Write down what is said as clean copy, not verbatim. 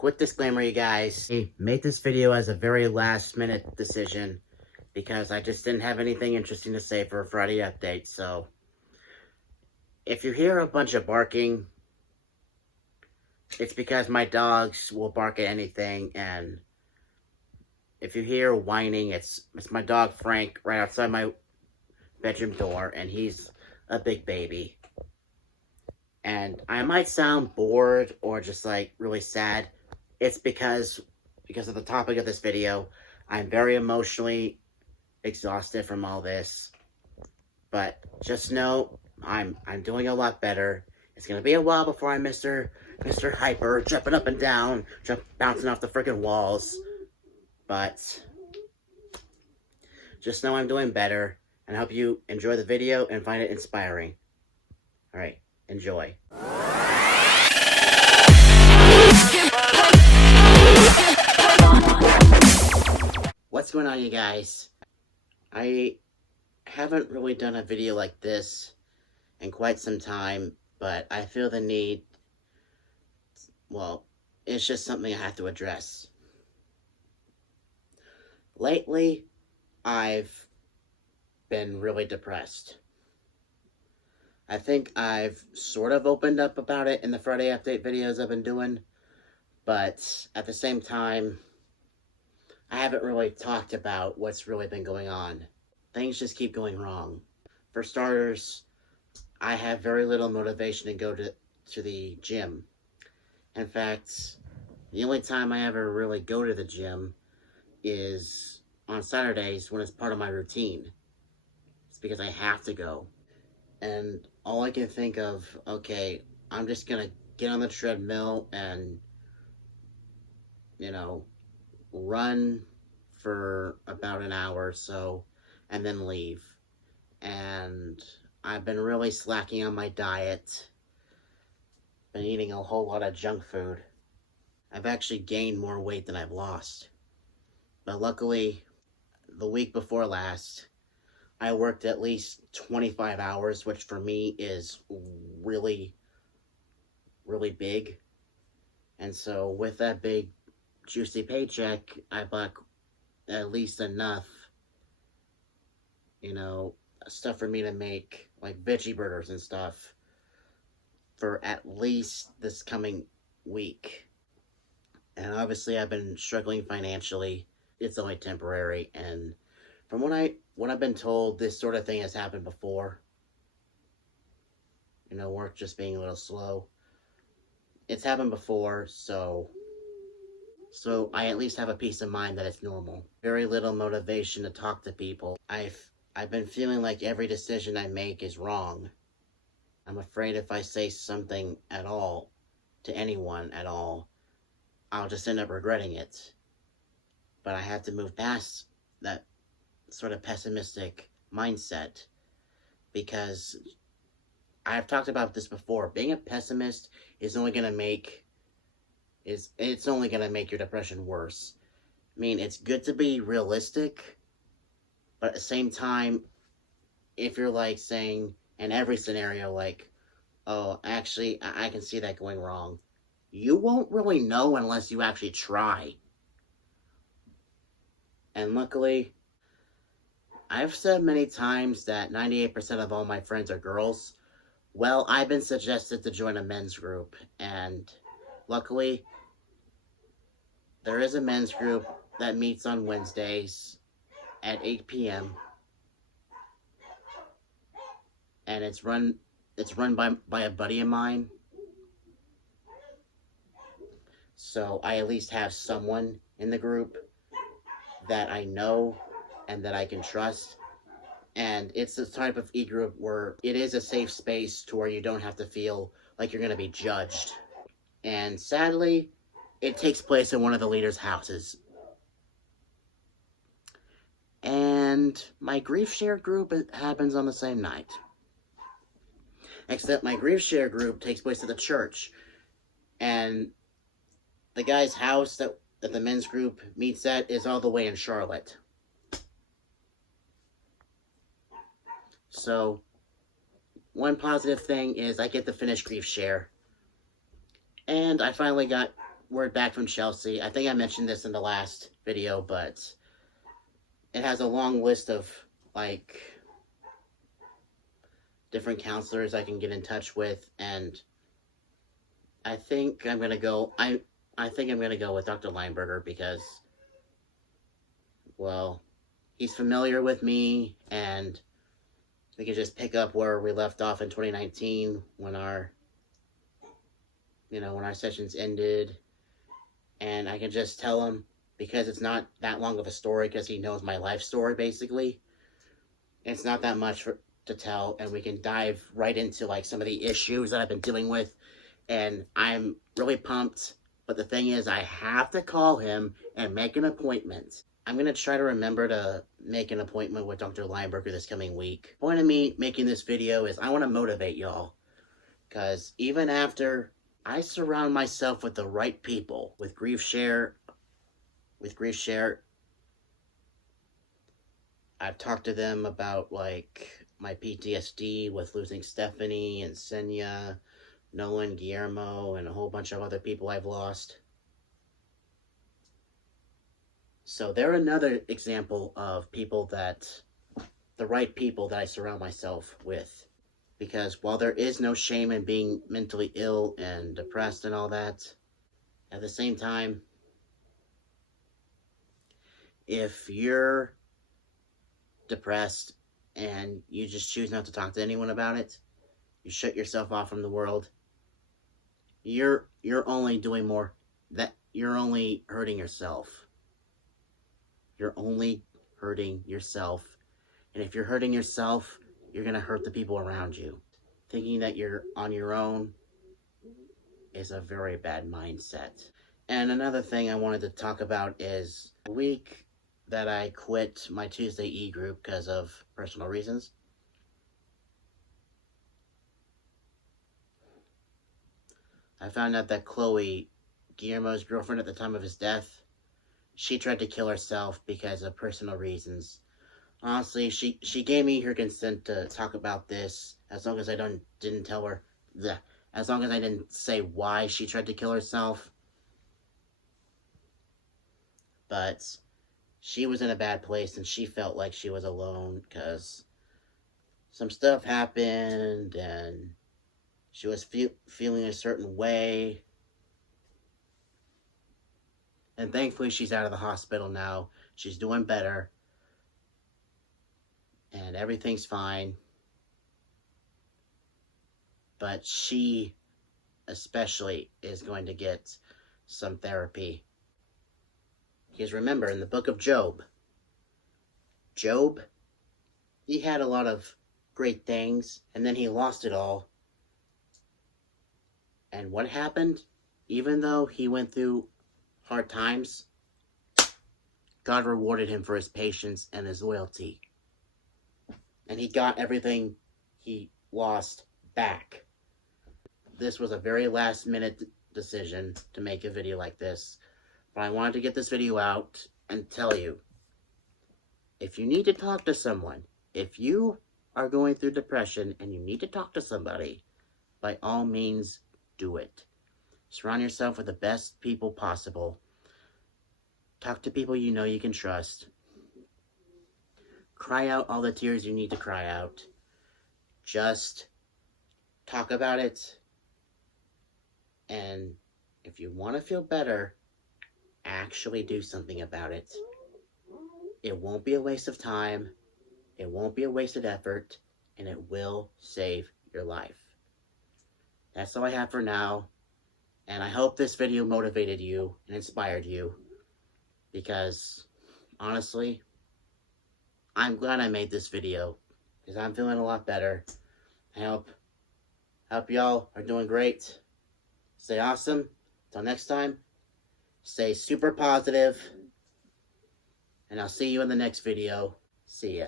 Quick disclaimer, you guys. I made this video as a very last minute decision because I just didn't have anything interesting to say for a Friday update. So if you hear a bunch of barking, it's because my dogs will bark at anything. And if you hear whining, it's my dog Frank right outside my bedroom door, and he's a big baby. And I might sound bored or just like really sad. It's because of the topic of this video. I'm very emotionally exhausted from all this. But just know I'm doing a lot better. It's gonna be a while before I'm Mr. Hyper, jumping up and down, bouncing off the freaking walls. But just know I'm doing better, and I hope you enjoy the video and find it inspiring. Alright, enjoy. What's going on, you guys? I haven't really done a video like this in quite some time, but I feel the need. Well, it's just something I have to address. Lately, I've been really depressed. I think I've sort of opened up about it in the Friday update videos I've been doing, but at the same time, I haven't really talked about what's really been going on. Things just keep going wrong. For starters, I have very little motivation to go to the gym. In fact, the only time I ever really go to the gym is on Saturdays when it's part of my routine. It's because I have to go. And all I can think of, okay, I'm just gonna get on the treadmill and, run for about an hour or so and then leave. And I've been really slacking on my diet. Been eating a whole lot of junk food. I've actually gained more weight than I've lost. But luckily, the week before last, I worked at least 25 hours, which for me is really, really big. And so with that big, juicy paycheck, I bought at least enough, stuff for me to make, like veggie burgers and stuff, for at least this coming week. And obviously I've been struggling financially. It's only temporary, and from what I've been told, this sort of thing has happened before. Work just being a little slow. It's happened before, so I at least have a peace of mind that it's normal. Very little motivation to talk to people. I've been feeling like every decision I make is wrong. I'm afraid if I say something at all to anyone at all, I'll just end up regretting it. But I have to move past that sort of pessimistic mindset, because I've talked about this before. Being a pessimist is only going to make your depression worse. I mean, it's good to be realistic, but at the same time, if you're like saying in every scenario, like, oh, actually, I can see that going wrong, you won't really know unless you actually try. And luckily, I've said many times that 98% of all my friends are girls. Well, I've been suggested to join a men's group, and luckily, there is a men's group that meets on Wednesdays at 8 p.m. And it's run by a buddy of mine. So I at least have someone in the group that I know and that I can trust. And it's the type of e-group where it is a safe space to where you don't have to feel like you're going to be judged. And sadly, it takes place in one of the leaders' houses. And my grief share group happens on the same night. Except my grief share group takes place at the church. And the guy's house that the men's group meets at is all the way in Charlotte. So, one positive thing is I get to finish grief share. And I finally got word back from Chelsea. I think I mentioned this in the last video, but it has a long list of, like, different counselors I can get in touch with, and I think I'm gonna go. I think I'm gonna go with Dr. Lineberger because, well, he's familiar with me, and we can just pick up where we left off in 2019 when our sessions ended, and I can just tell him, because it's not that long of a story, because he knows my life story basically. It's not that much to tell, and we can dive right into like some of the issues that I've been dealing with, and I'm really pumped. But the thing is, I have to call him and make an appointment. I'm going to try to remember to make an appointment with Dr. Lineberger this coming week. The point of me making this video is I want to motivate y'all, because even after I surround myself with the right people, with Grief Share, I've talked to them about, like, my PTSD with losing Stephanie and Senya, Nolan, Guillermo, and a whole bunch of other people I've lost. So they're another example of the right people that I surround myself with. Because while there is no shame in being mentally ill and depressed and all that, at the same time, if you're depressed and you just choose not to talk to anyone about it, you shut yourself off from the world, you're only doing more, that you're only hurting yourself. You're only hurting yourself. And if you're hurting yourself, you're going to hurt the people around you. Thinking that you're on your own is a very bad mindset. And another thing I wanted to talk about is the week that I quit my Tuesday e-group because of personal reasons. I found out that Chloe, Guillermo's girlfriend at the time of his death, she tried to kill herself because of personal reasons. Honestly, she gave me her consent to talk about this, as long as I didn't tell her, as long as I didn't say why she tried to kill herself. But she was in a bad place, and she felt like she was alone, because some stuff happened, and she was feeling a certain way. And thankfully, she's out of the hospital now. She's doing better. And everything's fine. But she especially is going to get some therapy. Because remember, in the book of Job, he had a lot of great things, and then he lost it all. And what happened? Even though he went through hard times, God rewarded him for his patience and his loyalty. And he got everything he lost back. This was a very last minute decision to make a video like this. But I wanted to get this video out and tell you, if you need to talk to someone, if you are going through depression and you need to talk to somebody, by all means, do it. Surround yourself with the best people possible. Talk to people you know you can trust. Cry out all the tears you need to cry out. Just talk about it. And if you want to feel better, actually do something about it. It won't be a waste of time. It won't be a wasted effort. And it will save your life. That's all I have for now. And I hope this video motivated you and inspired you. Because, honestly, I'm glad I made this video, because I'm feeling a lot better. I hope y'all are doing great. Stay awesome. Until next time, stay super positive. And I'll see you in the next video. See ya.